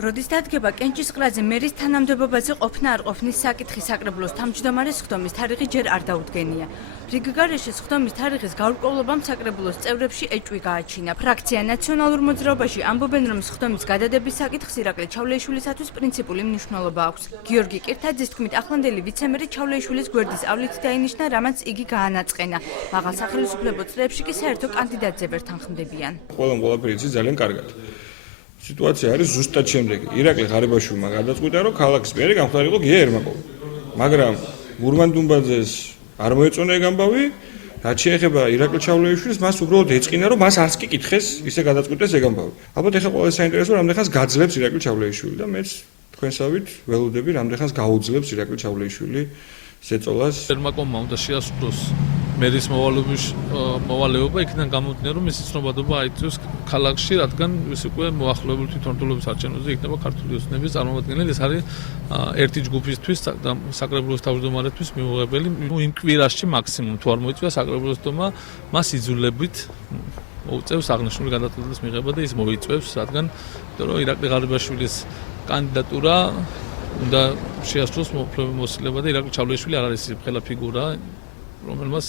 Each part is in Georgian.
როდის დადგება კენჭისყრაზე მერის თანამდებობაზე ყოფნა არ ყოფნის საკითხი საკრებულოს თავმჯდომარის ხდომის თარიღი ჯერ არ დაუდგენია. რიგ გარეშე ხდომის თარიღის გაურკვევლობამ საკრებულოს წევრებში ეჭვი გააჩინა. ფრაქცია ნაციონალურ მოძრაობაში ამბობენ, რომ ხდომის გადადების საკითხს ირაკლი ჩავლეიშვილისათვის პრინციპული მნიშვნელობა აქვს. გიორგი კირთაძის თქმით, ახლანდელი ვიცემერი ჩავლეიშვილის გვერდის ავლით დაინიშნა, რამაც იგი გაანაწყენა. მაღალ სახელმწიფო წრეებში კი საერთო კანდიდატზე ვერ თანხმდებიან. ყველაფერი იცის ძალიან კარგად. სიტუაცია არის ზუსტად შემდეგი. ირაკლი ღარიბაშვილმა გადაწყვიტა, რომ ქალაქის მერი გამხდარიყო გია ერმაკოვი. მაგრამ გურმან დუმბაძეს არ მოეწონა ეგ ამბავი, რაც შეეხება ირაკლი ჩავლეიშვილს, მას უბრალოდ ეწყინა, რომ მას არც კი კითხეს, ისე გადაწყვიტეს ეგ ამბავი. ალბათ ეხლა ყველა საინტერესო რამდენხანს გაძლებს ირაკლი ჩავლეიშვილი და მეც თქვენსავით ველოდები რამდენხანს გაუძლებს ირაკლი ჩავლეიშვილი ზეწოლას. ერმაკოვმა უნდა შეასრულოს მერის მოვალეობა, იქიდან გამომდინარე, რომ მისი ცნობადობა აიწევს ქალაქში, რადგან ის უკვე მოახლოებული თვითმმართველობის არჩევნებზე იქნება ქართული ოცნების წარმომადგენელი. ეს არის ერთი ჯგუფისთვის და საკრებულოს თავმჯდომარეთვის მიუღებელი. იმ კვირაში მაქსიმუმ თუ არ მოიწვია საკრებულოს თომა, მას იძულებით მოუწევს აღნიშნული გადაწყვეტილის მიღება და ის მოიწევს, რადგან ირაკლი ღარიბაშვილის კანდიდატურა უნდა შეასრულოს მოსილება და ირაკლი ჩავლეიშვილი არ არის ყველა ფიგურა, რომელმაც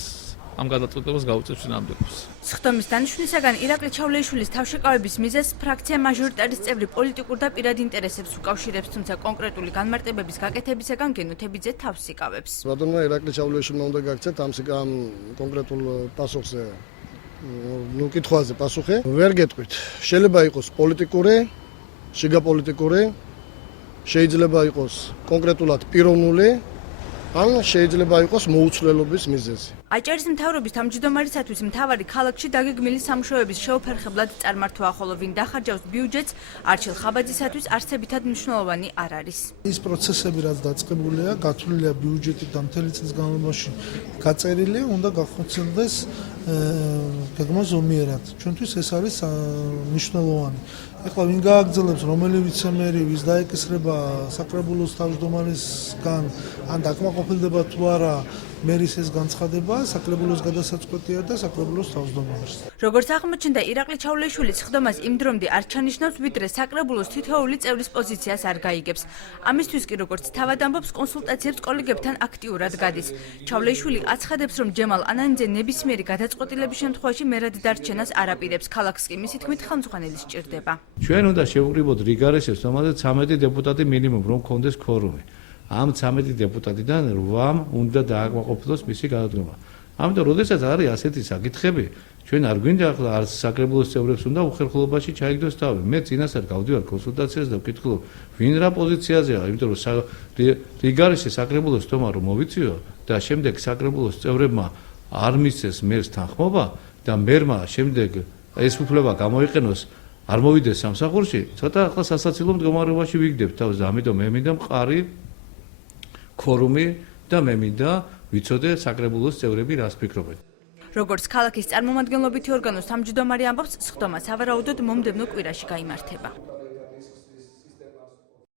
ამ გადაწყვეტებას გაუწევს წინააღმდეგობს. ხდომის დანიშვნისაგან ირაკლი ჩავლეიშვილის თავშეკავების მიზეზს ფრაქცია მაჟორიტარის წევრი პოლიტიკურ და პირად ინტერესებს უკავშირებს, თუმცა კონკრეტული განმარტებების გაკეთებისაგან გენოთებიძე თავს იკავებს. რადგან ირაკლი ჩავლეიშვილმა უნდა გაქცეთ ამ კონკრეტულ პასუხზე, კითხვაზე პასუხი. ვერ გეტყვით. შეიძლება იყოს პოლიტიკური, შიგაპოლიტიკური, შეიძლება იყოს კონკრეტულად პიროვნული, ან შეიძლება იყოს მოუცვლელობის მიზეზი. აჭარის მთავრობის თავმჯდომარისათვის მთავარი ქალაქში დაგეგმილი სამუშაოების შეუფერხებლად წარმართვა, ხოლო ვინ დახარჯავს ბიუჯეტს არჩილ ხაბაძისათვის არსებითად მნიშვნელოვანი არ არის. ის პროცესები, რაც დაწყებულია, გათვლილია ბიუჯეტით და მთელი წლის განმავლობაში გაწერილია, უნდა გახორციელდეს გეგმა ზომიერად. ჩვენთვის ეს არის მნიშვნელოვანი. ეხლა ვინ გააგრძელებს, რომელი ვიცემერი, ვის დაეკისრება საკრებულოს თავმჯდომარისგან, ან დაკმაყოფილდება თუ არა მერის ეს განცხადება, საკრებულოს გადასაწყვეტია და საკრებულოს თავმჯდომარის. როგორც აღმოჩნდა, ირაკლი ჩავლეიშვილის ხდომას იმ დრომდე არ ჩანიშნავს, ვიდრე საკრებულოს თითოეული წევრის პოზიციას არ გაიგებს. ამისთვის კი, როგორც თავად ამბობს, კონსულტაციებს კოლეგებთან აქტიურად გადის. ჩავლეიშვილი აცხადებს, რომ ჯემალ ანანიძე ნებისმიერი გადაწყვეტილების შემთხვევაში მერად დარჩენას არ აპირებს. ქალაქს კი მისი თქმით ხელმძღვანელი სჭირდება. ჩვენ უნდა შევუყრიბოთ რიგარეშეს, რომელზეც 13 დეპუტატი მინიმუმ რომ კონდეს ქორუმი. ამ 13 დეპუტატიდან 8-მ უნდა დააკმაყოფილოს მისი გადადგომა. ამიტომ, როდესაც არის ასეთი საკითხები, ჩვენ არ გვინდა ახლა არც საკრებულოს წევრებს უნდა უხერხულობაში ჩაიგდოს თავი. მე წინასწარ გავდივარ კონსულტაციას და ვკითხულობ, ვინ რა პოზიციაზეა, იმიტომ რომ რიგარეშე საკრებულოს თომა რომ მოვიწვიო და შემდეგ საკრებულოს წევრებმა არ მისცეს მერს თანხმობა და მერმა შემდეგ ეს უფლება გამოიყენოს არ მოვიდეს სამსახურში, ცოტა ახლა სასაცილო მდგომარეობაში ვიგდებთ თავს და ამიტომ მე მინდა მყარი ქორუმი და მე მინდა ვიცოდე საკრებულოს წევრები რას ფიქრობენ. როგორც ქალაქის წარმომადგენლობითი ორგანოს თავმჯდომარე ამბობს, ხდომა სავარაუდოდ მომდევნო კვირაში გაიმართება.